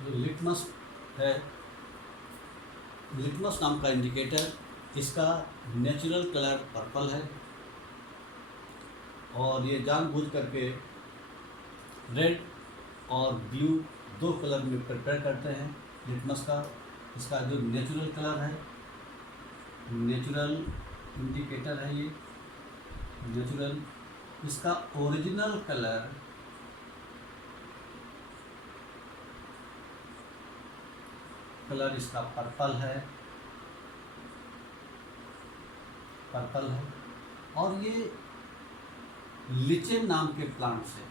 जो लिटमस है, लिटमस नाम का इंडिकेटर, इसका नेचुरल कलर पर्पल है और ये जानबूझ करके रेड और ब्लू दो कलर में प्रिपेयर करते हैं लिटमस का। इसका जो नेचुरल कलर है, नेचुरल इंडिकेटर है ये नेचुरल, इसका ओरिजिनल कलर इसका पर्पल है और ये लिचेन नाम के प्लांट से,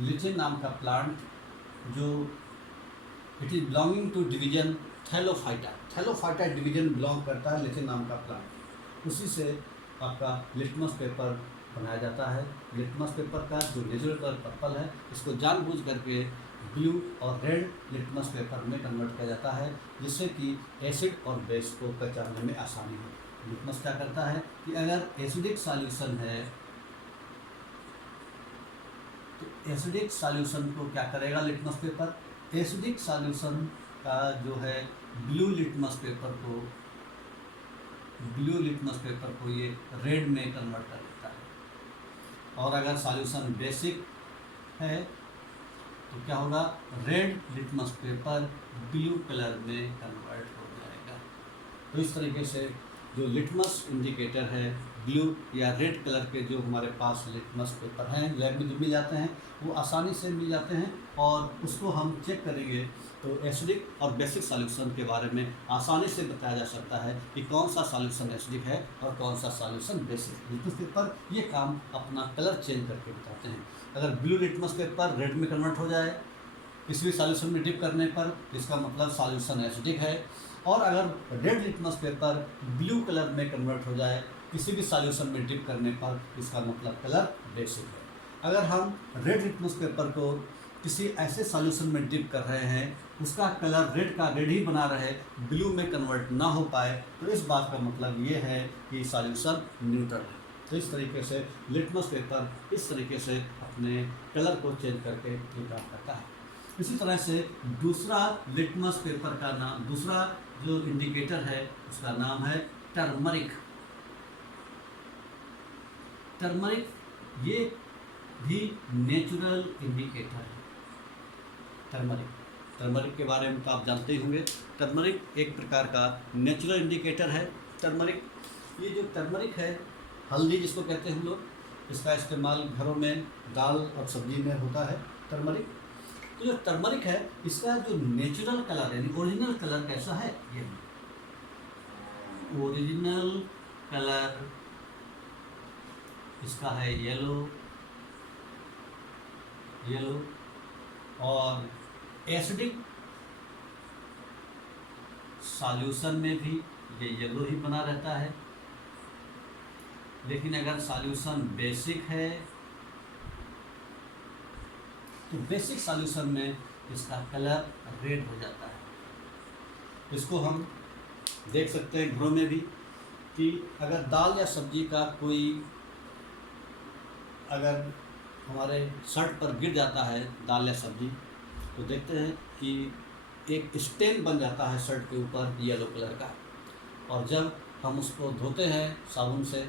लिचेन नाम का प्लांट जो it is belonging to division Thallophyta division belong करता है लिचेन नाम का प्लांट, उसी से आपका लिटमस पेपर बनाया जाता है। लिटमस पेपर का जो नेचुरल कलर पर्पल है, इसको जानबूझ करके ब्लू और रेड लिटमस पेपर में कन्वर्ट किया जाता है, जिससे कि एसिड और बेस को पहचानने में आसानी हो। लिटमस क्या करता है कि अगर एसिडिक सॉल्यूशन है तो एसिडिक सॉल्यूशन को क्या करेगा लिटमस पेपर, एसिडिक सॉल्यूशन का जो है ब्लू लिटमस पेपर को ये रेड में कन्वर्ट कर देता है। और अगर सॉल्यूशन बेसिक है तो क्या होगा, red litmus paper blue colour में कन्वर्ट हो जाएगा। तो इस तरीके से जो लिटमस इंडिकेटर है, ब्लू या रेड कलर के जो हमारे पास लिटमस पेपर हैं लैब में जो मिल जाते हैं, वो आसानी से मिल जाते हैं और उसको हम चेक करेंगे तो एसिडिक और बेसिक सॉल्यूशन के बारे में आसानी से बताया जा सकता है कि कौन सा सॉल्यूशन एसिडिक है और कौन सा सॉल्यूशन बेसिक। लिटमस पेपर ये काम अपना कलर चेंज करके बताते हैं। अगर ब्लू लिटमस पेपर रेड में कन्वर्ट हो जाए किसी भी सॉल्यूशन में डिप करने पर, इसका मतलब सॉल्यूशन एसिडिक है। और अगर red litmus paper blue colour में कन्वर्ट हो जाए किसी भी सॉल्यूशन में डिप करने पर, इसका मतलब कलर बेसिक है। अगर हम रेड लिटमस पेपर को किसी ऐसे सॉल्यूशन में डिप कर रहे हैं उसका कलर रेड का रेड ही बना रहे, ब्लू में कन्वर्ट ना हो पाए, तो इस बात का मतलब ये है कि सॉल्यूशन न्यूट्रल है। तो इस तरीके से लिटमस पेपर इस तरीके से अपने कलर को चेंज करके ये काम करता है। इसी तरह से दूसरा लिटमस पेपर का नाम, दूसरा जो इंडिकेटर है उसका नाम है टर्मरिक। टर्मरिक ये भी नेचुरल इंडिकेटर है। टर्मरिक के बारे में तो आप जानते ही होंगे। टर्मरिक एक प्रकार का नेचुरल इंडिकेटर है। टर्मरिक, ये जो टर्मरिक है, हल्दी जिसको कहते हैं हम लोग, इसका इस्तेमाल घरों में दाल और सब्जी में होता है टर्मरिक। तो जो टर्मरिक है इसका जो नेचुरल कलर यानी ओरिजिनल कलर कैसा है, ये ओरिजिनल कलर इसका है येलो और एसिडिक सॉल्यूशन में भी ये येलो ही बना रहता है। लेकिन अगर सॉल्यूशन बेसिक है तो बेसिक सॉल्यूशन में इसका कलर रेड हो जाता है। इसको हम देख सकते हैं घरों में भी कि अगर दाल या सब्जी का कोई अगर हमारे शर्ट पर गिर जाता है दाल या सब्जी, तो देखते हैं कि एक स्टेन बन जाता है शर्ट के ऊपर येलो कलर का। और जब हम उसको धोते हैं साबुन से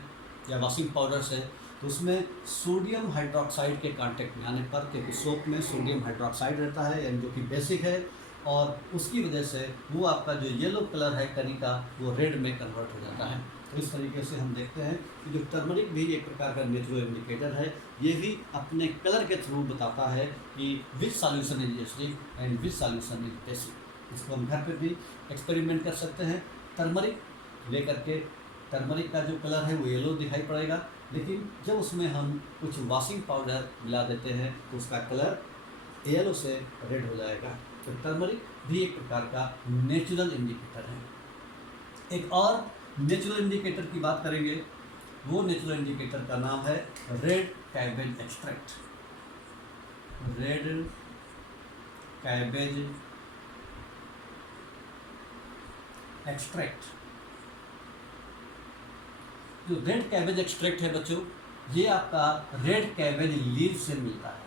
या वॉशिंग पाउडर से, तो उसमें सोडियम हाइड्रोक्साइड के कांटेक्ट में आने पर, क्योंकि सोप में सोडियम हाइड्रोक्साइड रहता है यानी जो कि बेसिक है, और उसकी वजह से वो आपका जो येलो कलर है करी का, वो रेड में कन्वर्ट हो जाता है। तो इस तरीके से हम देखते हैं कि जो टर्मरिक भी एक प्रकार का नेचुरल इंडिकेटर है। ये भी अपने कलर के थ्रू बताता है कि which solution is acidic and which solution is basic. इसको हम घर पर भी एक्सपेरिमेंट कर सकते हैं। टर्मरिक लेकर के, टर्मरिक का जो कलर है वो येलो दिखाई पड़ेगा, लेकिन जब उसमें हम कुछ वॉशिंग पाउडर मिला देते हैं तो उसका कलर येलो से रेड हो जाएगा। तो टर्मरिक भी एक प्रकार का नेचुरल इंडिकेटर है। एक और नेचुरल इंडिकेटर की बात करेंगे, वो नेचुरल इंडिकेटर का नाम है red cabbage extract. Red cabbage extract जो रेड कैबेज एक्सट्रैक्ट है बच्चों, ये आपका रेड कैबेज लीव से मिलता है,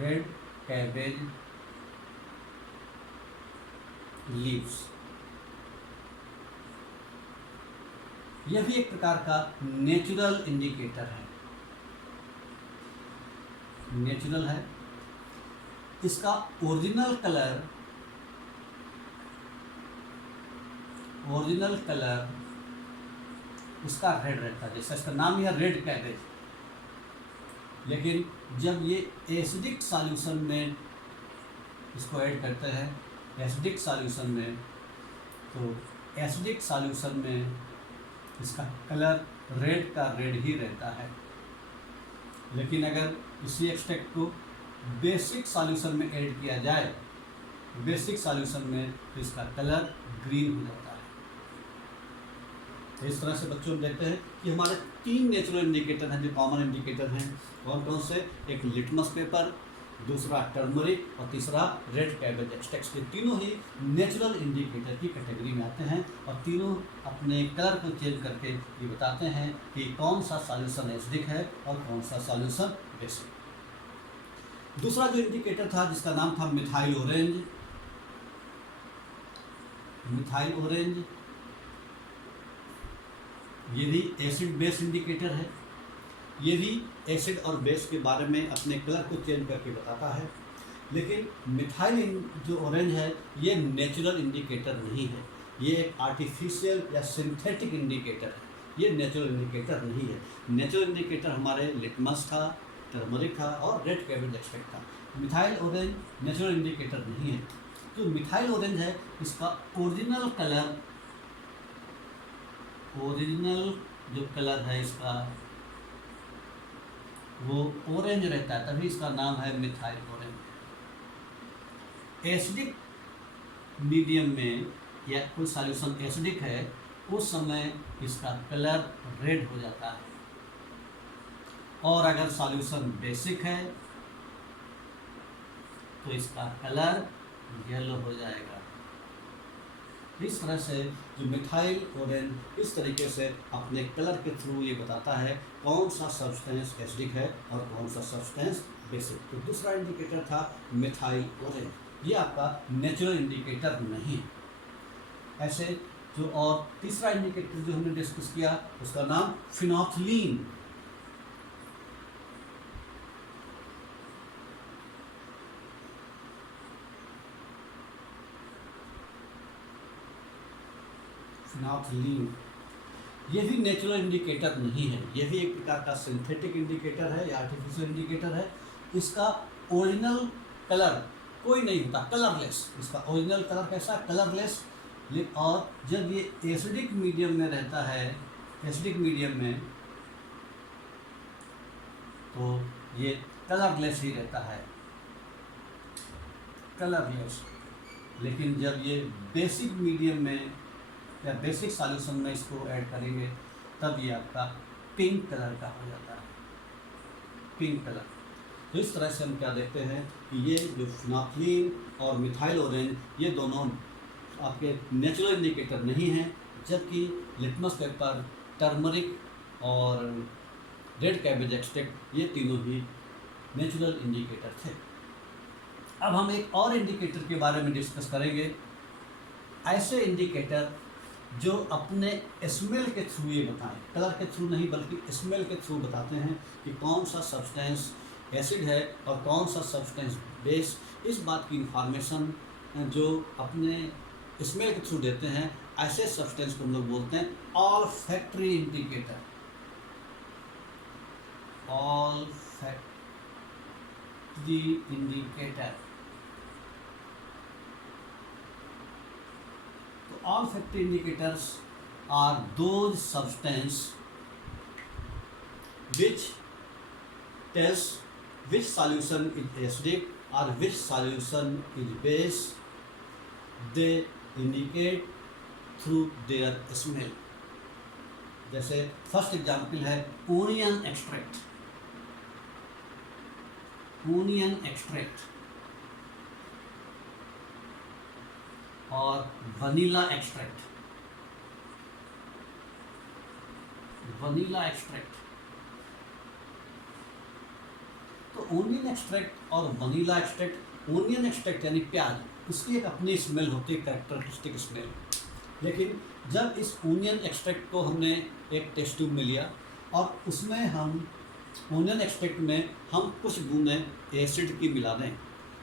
रेड कैबेज लीव्स। यह भी एक प्रकार का नेचुरल इंडिकेटर है, नेचुरल है। इसका ओरिजिनल कलर उसका रेड रहता है, जैसा इसका नाम ही है रेड कैबेज। लेकिन जब ये एसिडिक सॉल्यूशन में इसको ऐड करते हैं, एसिडिक सॉल्यूशन में, तो एसिडिक सॉल्यूशन में इसका कलर रेड का रेड ही रहता है। लेकिन अगर इसी एक्सट्रैक्ट को बेसिक सॉल्यूशन में ऐड किया जाए, बेसिक सॉल्यूशन में, तो इसका कलर ग्रीन हो जाता है। तो इस तरह से बच्चों देखते हैं कि हमारे 3 नेचुरल इंडिकेटर हैं जो कॉमन इंडिकेटर हैं। कौन कौन से? एक लिटमस पेपर, दूसरा टर्मरिक और तीसरा रेड कैबेज एक्सट्रैक्ट। ये तीनों ही नेचुरल इंडिकेटर की कैटेगरी में आते हैं और तीनों अपने कलर को चेंज करके ये बताते हैं कि कौन सा सॉल्यूशन एसिडिक है और कौन सा सॉल्यूशन बेसिक। दूसरा जो इंडिकेटर था जिसका नाम था मिथाइल ऑरेंज, मिथाइल ऑरेंज ये भी एसिड बेस इंडिकेटर है। ये भी एसिड और बेस के बारे में अपने कलर को चेंज करके बताता है। लेकिन मिथाइल जो ऑरेंज है ये नेचुरल इंडिकेटर नहीं है, ये एक आर्टिफिशियल या सिंथेटिक इंडिकेटर है, ये नेचुरल इंडिकेटर नहीं है। नेचुरल इंडिकेटर हमारे लिटमस था, टर्मरिक था और रेड कैबेज एक्सट्रैक्ट था। मिथाइल ऑरेंज नेचुरल इंडिकेटर नहीं है। जो मिथाइल ऑरेंज है इसका ओरिजिनल कलर, ओरिजिनल जो कलर है इसका वो ऑरेंज रहता है, तभी इसका नाम है मिथाइल ऑरेंज। एसिडिक मीडियम में या कोई सॉल्यूशन एसिडिक है उस समय इसका कलर रेड हो जाता है, और अगर सॉल्यूशन बेसिक है तो इसका कलर येलो हो जाएगा। इस तरह से जो मिथाइल ऑरेंज इस तरीके से अपने कलर के थ्रू ये बताता है कौन सा सब्सटेंस एसिडिक है और कौन सा सब्सटेंस बेसिक। तो दूसरा इंडिकेटर था मिथाइल ऑरेंज, ये आपका नेचुरल इंडिकेटर नहीं है। ऐसे जो और तीसरा इंडिकेटर जो हमने डिस्कस किया उसका नाम फिनोल्फथलीन। फिनोल्फथलीन ये भी नेचुरल इंडिकेटर नहीं है, ये भी एक प्रकार का सिंथेटिक इंडिकेटर है या आर्टिफिशियल इंडिकेटर है। इसका ओरिजिनल कलर कोई नहीं होता, कलरलेस। इसका ओरिजिनल कलर कैसा? कलरलेस। और जब ये एसिडिक मीडियम में रहता है, एसिडिक मीडियम में, तो ये कलरलेस ही रहता है, कलरलेस। लेकिन जब ये बेसिक मीडियम में या बेसिक सॉल्यूशन में इसको ऐड करेंगे तब ये आपका पिंक कलर का हो जाता है, पिंक कलर। तो इस तरह से हम क्या देखते हैं कि ये जो फिनोल्फथलीन और मिथाइल ऑरेंज ये दोनों आपके नेचुरल इंडिकेटर नहीं हैं, जबकि लिटमस पेपर, टर्मरिक और रेड कैबेज एक्सट्रैक्ट ये तीनों ही नेचुरल इंडिकेटर थे। अब हम एक और इंडिकेटर के बारे में डिस्कस करेंगे, ऐसे इंडिकेटर जो अपने स्मेल के थ्रू ये बताएं, कलर के थ्रू नहीं बल्कि स्मेल के थ्रू बताते हैं कि कौन सा सब्सटेंस एसिड है और कौन सा सब्सटेंस बेस। इस बात की इंफॉर्मेशन जो अपने स्मेल के थ्रू देते हैं, ऐसे सब्सटेंस को हम लोग बोलते हैं olfactory indicator, olfactory indicator. Olfactory indicators are those substance which tells which solution is acidic or which solution is base. They indicate through their smell. जैसे फर्स्ट एग्जाम्पल है ओनियन एक्सट्रैक्ट, ओनियन एक्सट्रैक्ट और vanilla extract, vanilla extract. तो onion extract और vanilla extract, onion extract यानी प्याज, उसकी एक अपनी स्मेल होती है, कैरेक्टरिस्टिक स्मेल। लेकिन जब इस ओनियन एक्सट्रैक्ट को हमने एक टेस्ट ट्यूब में लिया और उसमें हम ओनियन एक्सट्रैक्ट में हम कुछ बूंदें एसिड की मिला दें,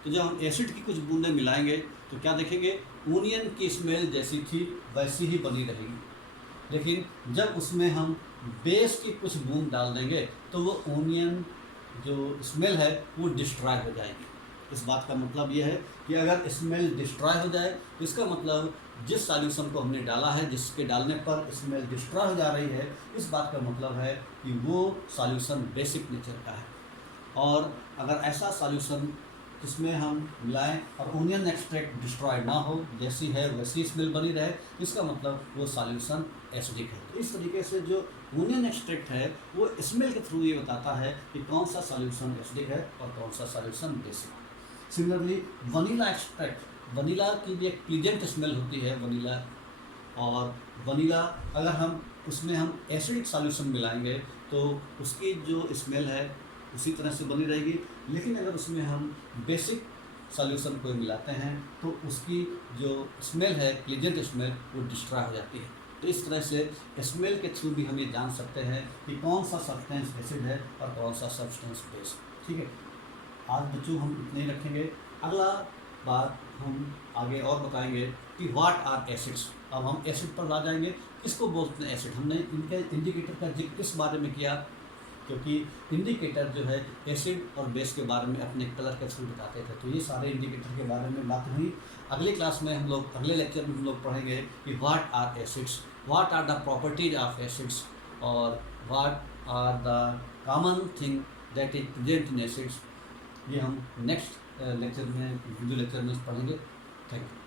तो जब हम एसिड की कुछ बूंदें मिलाएंगे तो क्या देखेंगे, ओनियन की स्मेल जैसी थी वैसी ही बनी रहेगी। लेकिन जब उसमें हम बेस की कुछ बूंद डाल देंगे तो वो ओनियन जो स्मेल है वो डिस्ट्रॉय हो जाएगी। इस बात का मतलब ये है कि अगर स्मेल डिस्ट्रॉय हो जाए तो इसका मतलब जिस सॉल्यूशन को हमने डाला है, जिसके डालने पर स्मेल डिस्ट्रॉय हो जा रही है, इस बात का मतलब है कि वो सॉल्यूशन बेसिक नेचर का है। और अगर ऐसा सॉल्यूशन जिसमें हम मिलाएं और ओनियन एक्सट्रैक्ट डिस्ट्रॉय ना हो, जैसी है वैसी स्मेल बनी रहे, इसका मतलब वो सॉल्यूशन एसिडिक है। तो इस तरीके से जो ओनियन एक्सट्रैक्ट है वो स्मेल के थ्रू ये बताता है कि कौन सा सॉल्यूशन एसिडिक है और कौन सा सॉल्यूशन बेसिक है। सिमिलरली वनीला एक्सट्रैक्ट, वनीला की भी एक प्लीजेंट स्मेल होती है वनीला, और वनीला अगर हम उसमें हम एसिडिक सॉल्यूशन मिलाएंगे तो उसकी जो स्मेल है उसी तरह से बनी रहेगी। लेकिन अगर उसमें हम बेसिक सॉल्यूशन को मिलाते हैं तो उसकी जो स्मेल है, प्लीजेंट स्मेल, वो डिस्ट्रॉय हो जाती है। तो इस तरह से स्मेल के थ्रू भी हम ये जान सकते हैं कि कौन सा सब्सटेंस एसिड है और कौन सा सब्सटेंस बेस। ठीक है, आज बच्चों हम इतने ही रखेंगे। अगला बार हम आगे और बताएंगे कि व्हाट आर एसिड्स। अब हम एसिड पर आ जाएंगे, किसको बोलते हैं एसिड। हमने इनके इंडिकेटर का जिक्र इस बारे में किया क्योंकि इंडिकेटर जो है एसिड और बेस के बारे में अपने कलर के थ्रू बताते थे। तो ये सारे इंडिकेटर के बारे में बात हुई। अगली क्लास में हम लोग, अगले लेक्चर में हम लोग पढ़ेंगे कि what are acids, what are the properties of acids, और what are the common thing that is present in acids. ये हम नेक्स्ट लेक्चर में, वीडियो लेक्चर में पढ़ेंगे। Thank you.